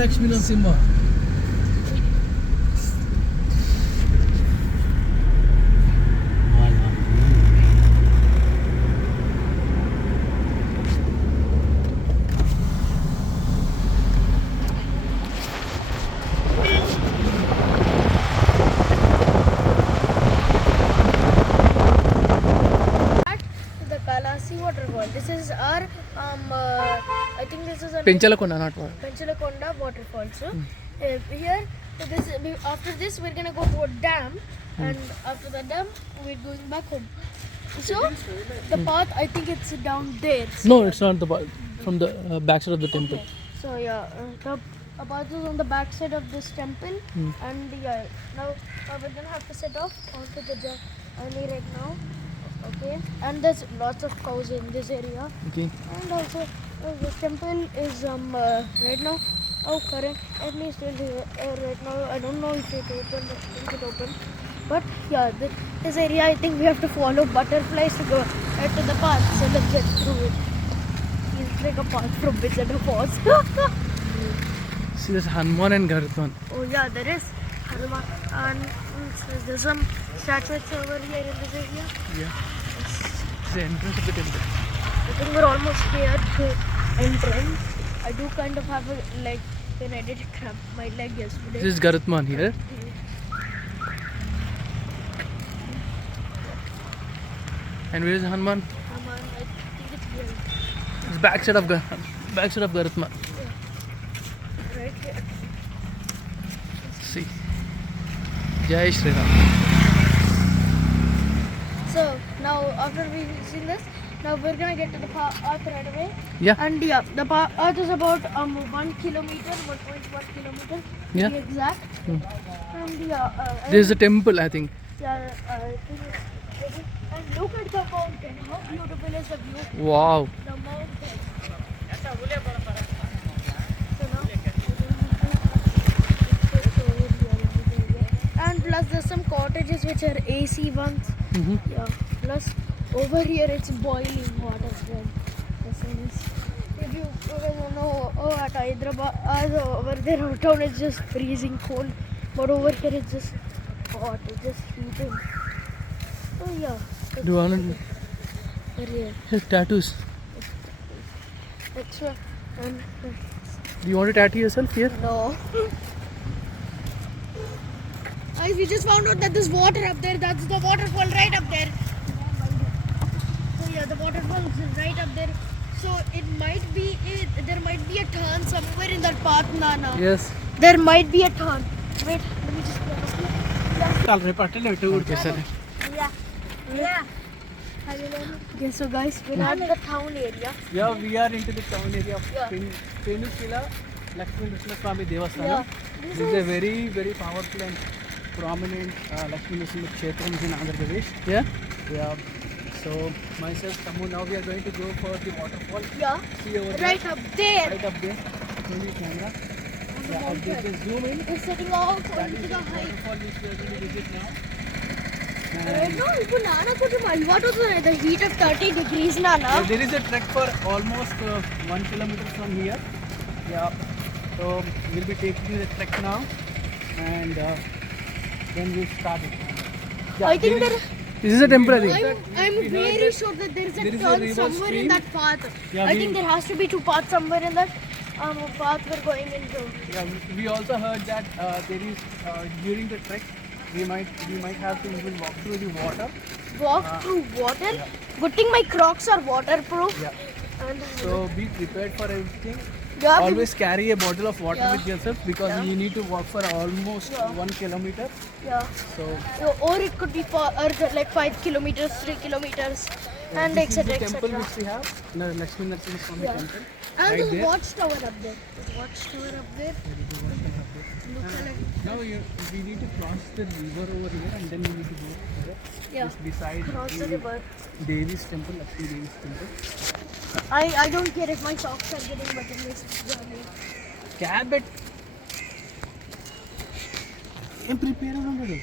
Lakshmi and Simha. Waterfall. This is our I think this is a Penchalakona, not what? Penchalakona waterfall. So here, after this we're gonna go to a dam, and after the dam we're going back home. So the path, I think it's down there. No, it's not the path. From the backside of the temple. Okay. So yeah, the path is on the backside of this temple, and yeah, now we're gonna have to set off onto the journey right now. Okay, and there's lots of cows in this area. Okay. And also the temple is right now. Oh, currently still here right now. I don't know if it open, but I think it open. But yeah, this area, I think we have to follow butterflies to go right to the path. So let's get through it. It's like a path from Visitor Falls. See, there's Hanuman and Garutman. Oh yeah, there is Hanuman, and there's some statues over here in this area. Yeah. It's the entrance of the temple. I think we're almost here to entrance. I do kind of have a leg, when I did cramp my leg yesterday. This is Garutman here. And where is Hanuman? Hanuman, I think it's here. It's backside of Garutman. Yeah. Right here. See. Jai Shri Ram. So now after we seen this, now we're gonna get to the path right away. Yeah. And yeah, the path is about 1 kilometer, 1.1 kilometer to Yeah. be exact. And yeah, This is a temple, I think. yeah, I think and look at the mountain. How beautiful is the view? Wow. The mountain. And plus there's some cottages which are AC ones. Yeah. Plus over here it's boiling hot as well. The sun is. If you guys know, at Hyderabad, over there our town is just freezing cold, but over here it's just hot. It's just heating. Oh yeah. Do you want Here. tattoos? Extra. And Do you want to tattoo yourself here? no. Guys, we just found out that there's water up there. That's the waterfall right up there. So yeah, the waterfall is right up there. So it might be, there might be a turn somewhere in that path, Nana. Yes. There might be a turn. Wait, let me just go up here. Okay, sir. Yeah. Yeah. Okay, so guys, we're at the town area. Yeah, we are into the town area of Yeah. Penchalakona Lakshmi Swami Devasthana. Yeah. This is a very, very powerful and prominent Lakshmi Narasimha Kshetram in Andhra Pradesh. Yeah? Yeah. So, myself, Samu, now we are going to go for the waterfall. Yeah. See over Right there. up there. Right up there. Show me camera. Yeah, I'll just zoom in. We're sitting out That into is the the height. waterfall which we are going to visit now. Right now, ఇప్పుడు నాన్న కొంచెం అలవాటు అవుతుంది the heat of 30 degrees నాన్న. There is a trek for almost 1 kilometer from here. Yeah. So we'll be taking the trek now, and then we'll start it. Yeah, I think this is a temple. I think. I'm very sure that there is a turn somewhere in that path. Yeah, I think there has to be two paths somewhere in that path we're going into. Yeah, we also heard that there is during the trek we might have to even walk through the water. Walk through water. Yeah. Good thing my Crocs are waterproof. Yeah. And So be prepared for everything. yeah, Always carry a bottle of water Yeah. with yourself because you need to walk for almost 1 kilometer. yeah. So Or it could be for like 5 kilometers, 3 kilometers, and this is the etc. temple etc. which we have, Lakshmi Narasimha Swami Yeah. temple. And Right there's a there. watchtower up there. There's a watchtower up there. Look like Now we need to cross the river over here and then we need to go there. Yeah. Just beside Cross the river. Devi's temple, Lakshmi Devi's temple. I don't care if my socks are getting wet in this journey. Cab it. I'm prepared already.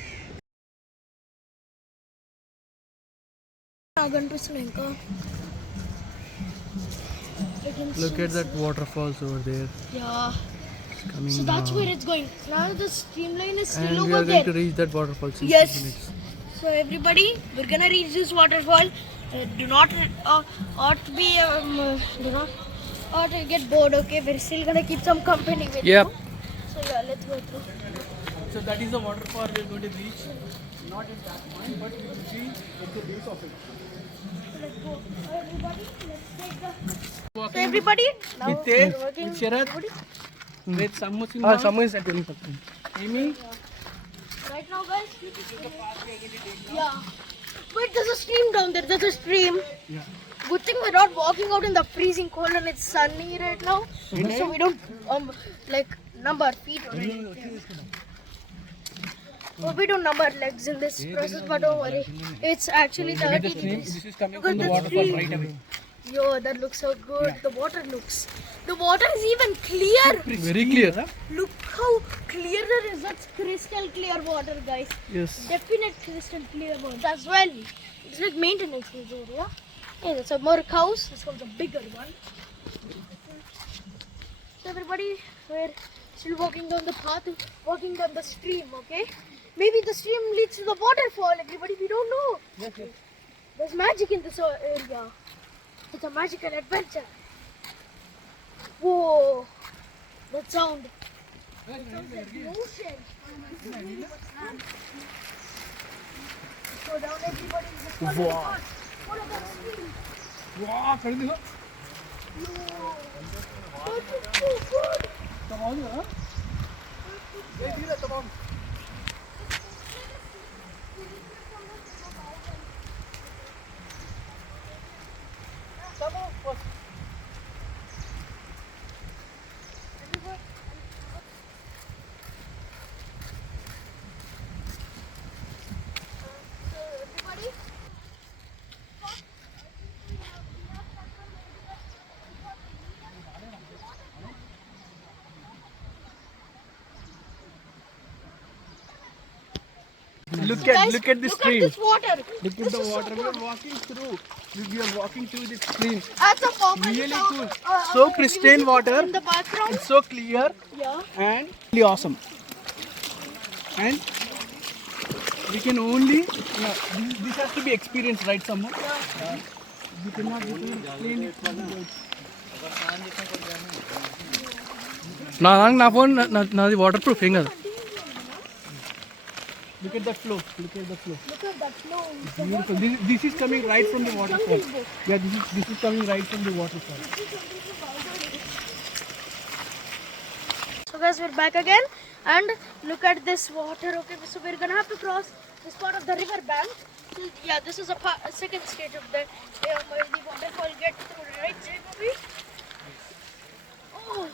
Look at that waterfalls over there. Yeah. coming So that's now. where it's going. Now the streamline is still And we over are going to there. reach that waterfall in Yes. 2 minutes. So everybody, we're gonna reach this waterfall. Do not ought to be do not ought to get bored. Okay, we're still gonna keep some company with Yep. you. So yeah, let's go through. So that is the waterfall we are going to reach. Not at that point, but we will see at the base of it. So let's go. Everybody, let's take the. So Walking everybody, now with we're Tej, working. with Sharat, Everybody. with Simha, Simha is attending something. Amy. Right now, guys. Yeah. Wait, there's a stream down there. There's a stream. Yeah. Good thing we're not walking out in the freezing cold and it's sunny right now, so we don't like number our feet or anything. Oh, we don't number our legs in this process, but don't worry. It's actually 30 degrees. This is coming Look at from the the waterfall stream. right away. Yo, that looks so good. The water looks. The water is even clear. Very clear, huh? Look how clear it is. That's crystal clear water, guys. Yes. Definite crystal clear water as well. It's like maintenance area. Yeah, there's some more cows. This one's a bigger one. So everybody, we're still walking down the path, walking down the stream, okay? Maybe the stream leads to the waterfall, everybody, we don't know. Yes, yes. There's magic in this area. It's a magical adventure. Whoa, that sound. It sounds like motion. Go down, everybody. Just follow the path. Follow that stream. Wow, कर दिया. That is so good. तमाम है, हाँ? ये भी है तमाम. तमाम बस. Everybody. Look Guys, at the look stream. at this water. Look at This the is so water. We good. are walking through. We are walking through this stream. That's a purple Really sound. cool. So pristine water. In the background. It's so clear Yeah. and really awesome. And we can only, this has to be experienced, right, Simha? We cannot explain it. నా phone నాది water proof ఏం కదా. Look at that flow. Look at the flow. Look at that flow. Beautiful. This is coming right from the waterfall. Yeah, this is coming right from the waterfall. So guys, we're back again, and look at this water. Okay, so we're gonna have to cross this part of the river bank. So, yeah, this is a second stage of the where the waterfall gets through, right, Jay Bobby? Oh,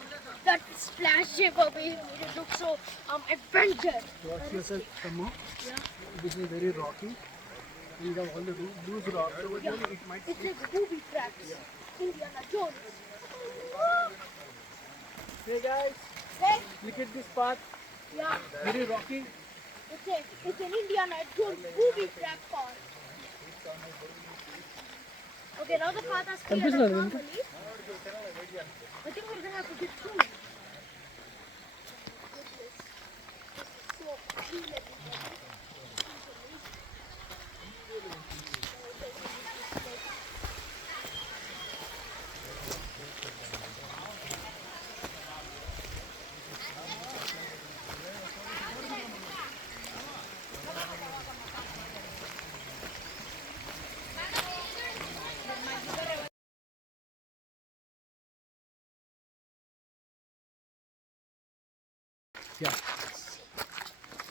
that splash, Jay Bobby. It looks so adventure. Watch yourself, Simha. Yeah. This is very rocky. We have all the loose rocks over there. It might. It's like booby traps. Indiana Jones. Hey guys, Hey, look at this path. yeah, Very rocky. it's an Indiana Jones booby trap part. Okay, now the path has cleared up normally. I think we're gonna have to get through. So, Yeah.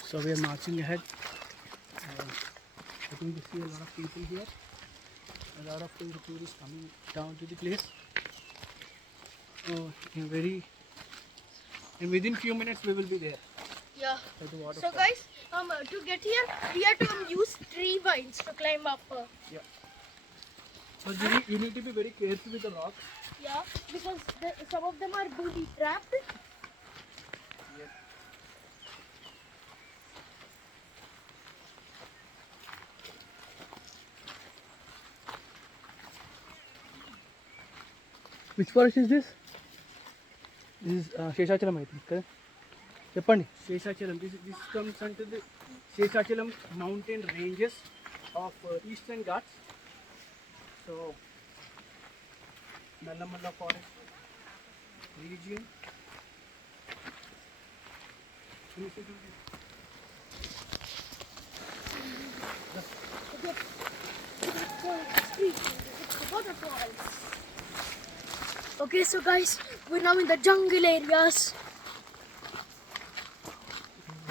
So we are marching ahead. I think we see a lot of people here. A lot of tourists coming down to the place. So in within few minutes we will be there yeah. at the So waterfall. guys, to get here, we have to use tree vines to climb up. So you need to be very careful with the rocks. Yeah, because some of them are booby trapped. Which forest is this? This Seshachalam అయితే కదా చెప్పండి. Sheshachalam. This comes under the Sheshachalam mountain ranges of Eastern Ghats. So, Nallamala forest region. Waterfalls. Okay, so guys, we're now in the jungle areas.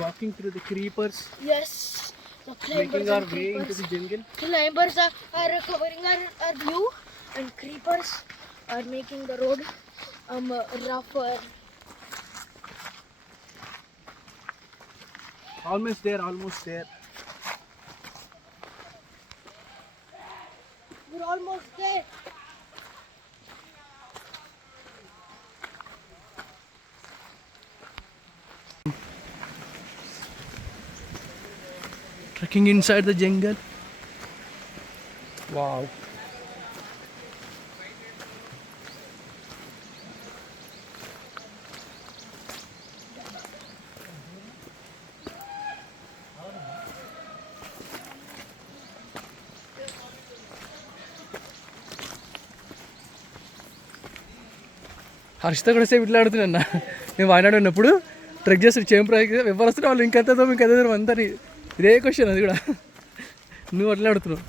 Walking through the creepers, Yes, the climbers making our and way into creepers. the jungle. Climbers are covering our view, and creepers are making the road rougher. Almost there, almost there. We're almost there. Trekking inside the jungle. Wow. Harshita కూడా సేపు ఇట్లా ఆడుతున్నా. మేము వాయనాడు ఉన్నప్పుడు trek చేస్తారు చేంప్రాయికి ఎవరు వస్తారు వాళ్ళు ఇంకెంత దూరం అంతా ఇదే క్వశ్చన్ అది కూడా. నువ్వు అట్లా ఆడుతున్నావు.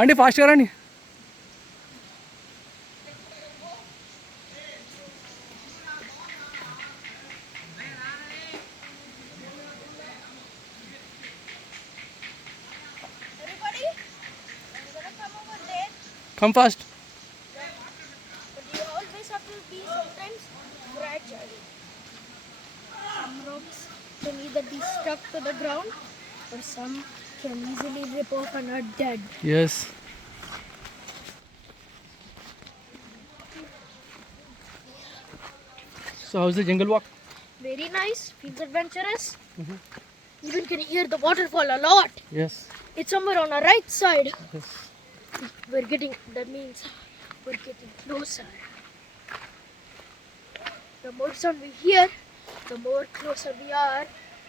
అండి ఫాస్ట్గా రండి. Everybody, I'm gonna come over there. Come fast. But you always have to be sometimes fragile. Some rocks can either be stuck to the ground or some can easily rip off and are dead. Yes. So how's the jungle walk? Very nice, feels adventurous. Even can hear the waterfall a lot. Yes. It's somewhere on our right side. Yes. That means we're getting closer. The more sound we hear, the more closer we are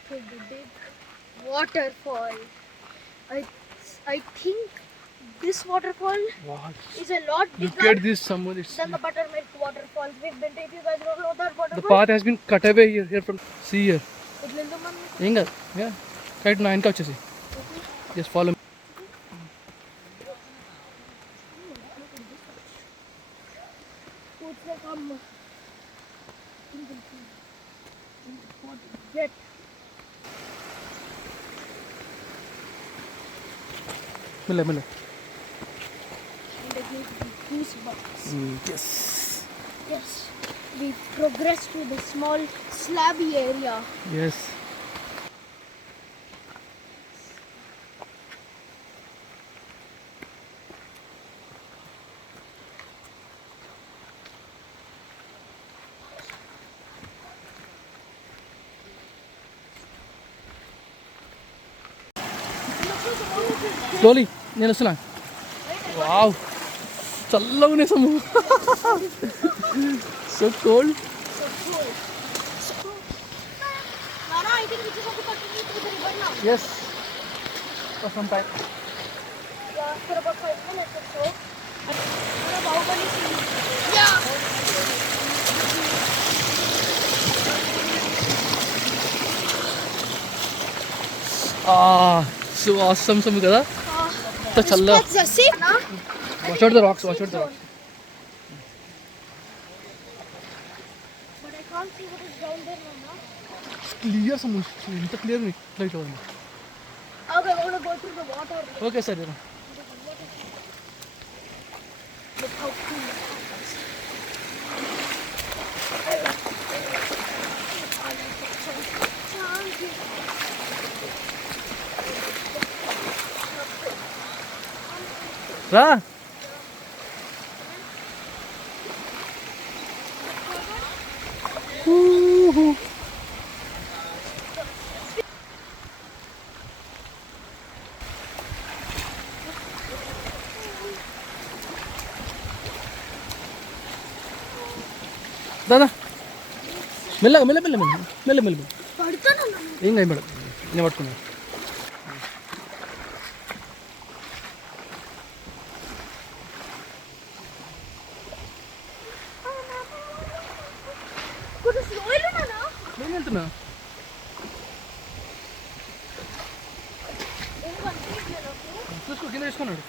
to the big waterfall. I think this waterfall is a lot Look bigger at this someone. It's than the buttermilk waterfalls we've been to. If you guys don't know that the waterfall, path has been cut away here from see here. ఏం కాదు. Yeah correct. నా వెనక వచ్చేసి just follow. Get మెల్ల మెల్ల. and I gave me goosebumps. Yes. Yes, we progressed to the small slabby area. Yes. Slowly నేను వస్తున్నా. Wow చల్లగా ఉన్నాయి Sammu. So cold. Nana, I think we just have to continue through the river now. Yes. For some time. Yeah, for about 5 minutes or so. And Bahubali scene. Yeah. So awesome some కదా. ఎంత చల్లగా. That's the sea. Nah. Watch out the rocks. Watch out the rocks. But I can't see what is down there, Nana. Clear some. ఎంత clear ఇట్లా ఇట్లా ఉంది. Okay, we're gonna go through the water. Okay sir. Look how cool it is. రా. దాదా మెల్లగా మెల్ల మెల్ల మెల్ల మెల్ల మెల్ల పడుతాను ఏం కాదు మేడం నేను పట్టుకున్నాను. కొంచెం స్లో వెళ్ళినానా నేను వెళ్తున్నా. ఏం కనిపించలేదు నాకు. చూసుకో కింద తీసుకున్నాడు.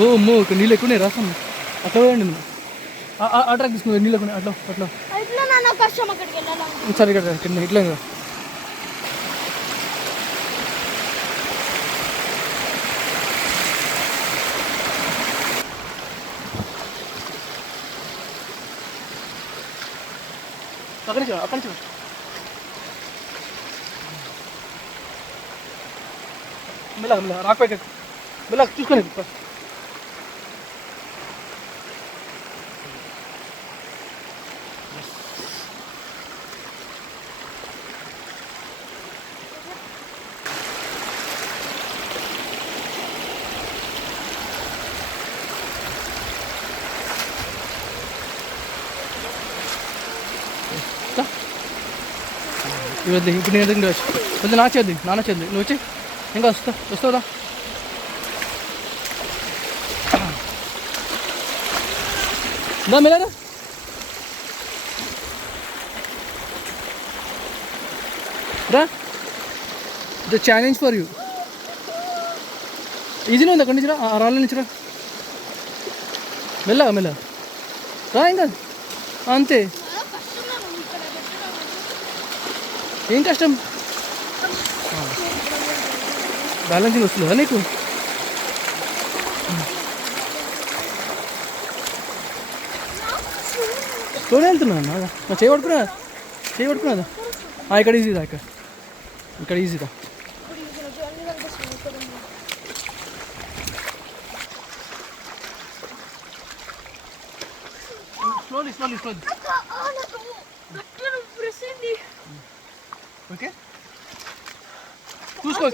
ఓ అమ్మో ఇక్కడ నీళ్ళు ఎక్కువ రాసాము. అట్లా పోయండి నువ్వు ఆ ట్రాక్ తీసుకున్నా నీళ్ళు ఎక్కువ అట్లా అట్లా. ఇట్లా నాన్న కష్టం అక్కడికి వెళ్ళాలి. సరే ఇక్కడ కింద ఇట్లా కదా. అక్కడి నుంచి మెల్లగా మెల్లగా రాకపోయి మెల్లగా చూసుకొని ఇవద్దు ఇప్పుడు నేను దగ్గర వచ్చి వద్దు నా చేద్ది నాన్న చేద్ది నువ్వు వచ్చి ఇంకా వస్తావుదా. దా మెల్లరా రా. ద ఛాలెంజ్ ఫర్ యూ ఈజీనే ఉంది. అక్కడి నుంచి రా ఆ రాళ్ళ నుంచి రా మెల్లగా మెల్లగా రా. ఇంకా అంతే ఏం కష్టం. బ్యాలెన్సింగ్ వస్తుందా నీకు? స్లోనే వెళ్తున్నా నా చేయబడుకున్నా ఇక్కడ ఈజీదా ఇక్కడ ఈజీదా. స్లోలీ ఓకే చూసుకో.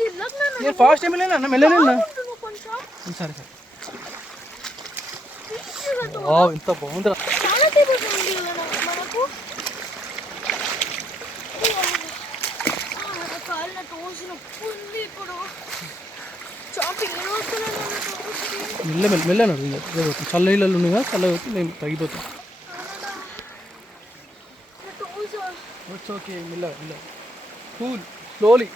నేను ఫాస్ట్ ఏమి లేనా మెల్లలేనా. సరే సరే ఇంత బాగుందిరా. మెల్లన్నాడు చల్ల నీళ్ళు ఉన్నాయి కదా చల్ల వచ్చి నేను తగ్గిపోతాను. ఓకే మెల్లగా కూల్ స్లోలీ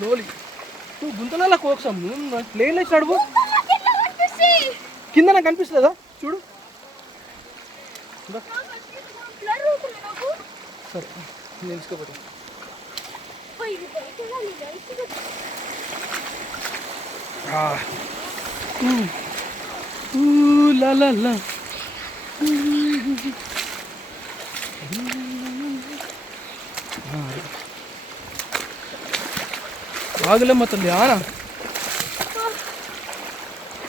నువ్వు గుంతలలో కోక్సాం ప్లేన్ లేచి నడువు. కింద నాకు కనిపిస్తుందా చూడు. సరే నేను తీసుకోపోతా. వాగులమ్మ తల్లి ఆనా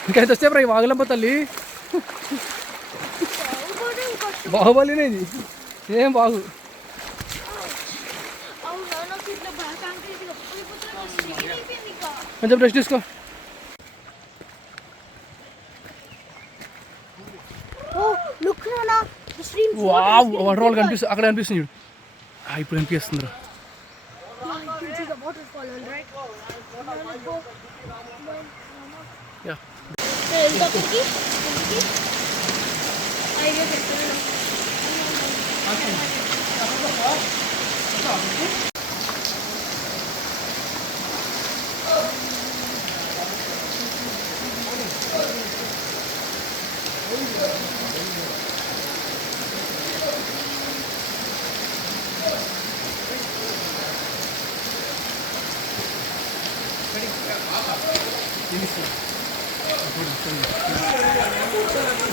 ఇంకైతే వస్తే ఈ వాగులమ్మ తల్లి బాహుబలినే ఇది. ఏం బాగు కొంచెం రెస్ట్ తీసుకో. వాటర్ ఫాల్ కనిపిస్తుంది అక్కడ కనిపిస్తుంది చూడు. ఇప్పుడు కనిపిస్తుంది.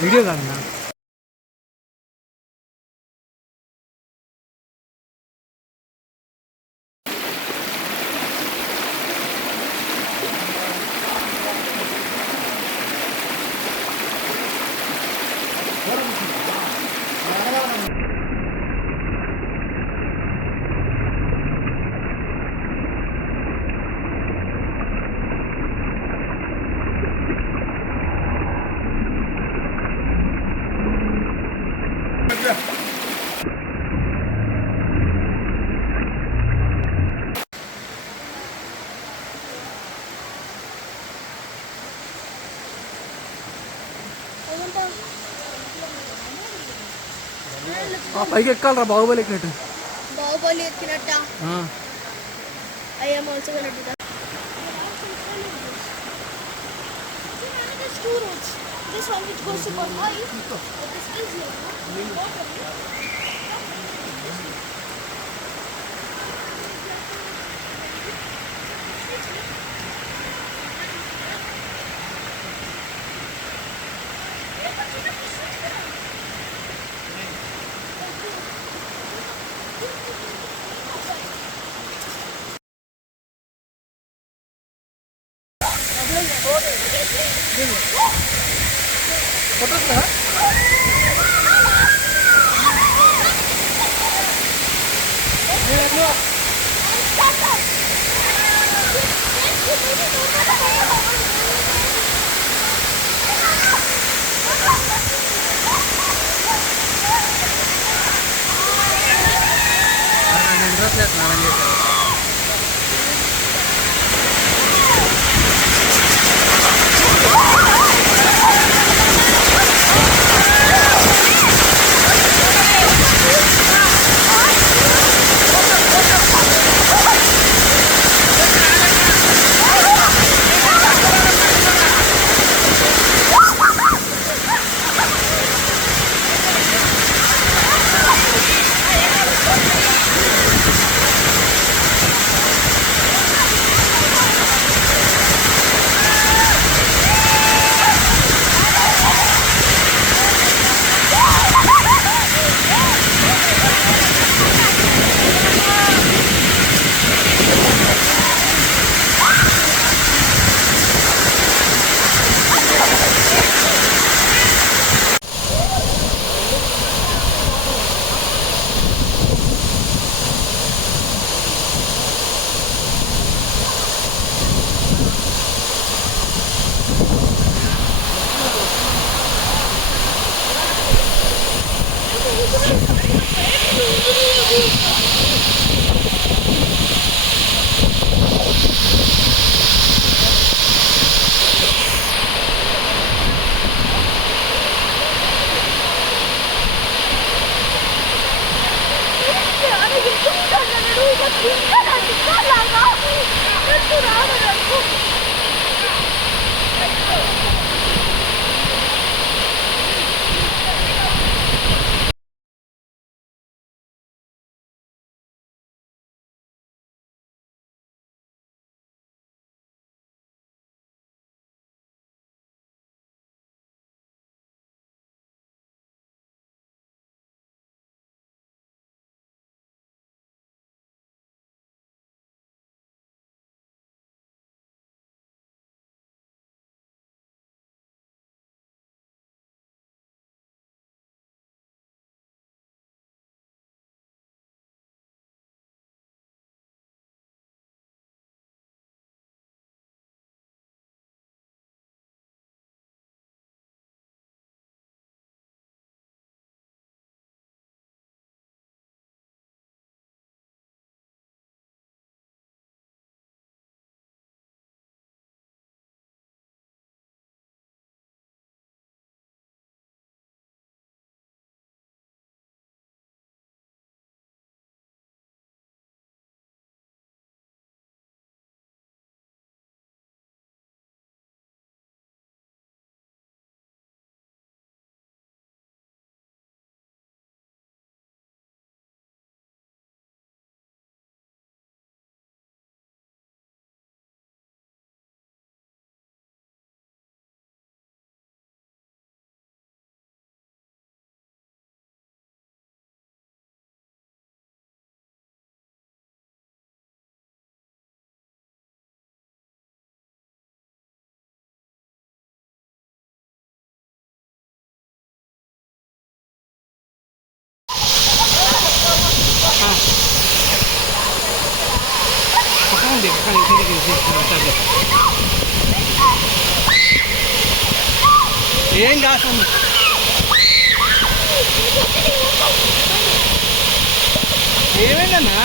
వీడియో కాదన్నా. పైకి ఎక్కాలరా Baahubali ఎక్కినట్టు. Baahubali ఎక్కినట్ట. I am also gonna do that. There's two roads. This one which goes to Bombay, but this is here. ఏం కాదు ఏమైందన్నా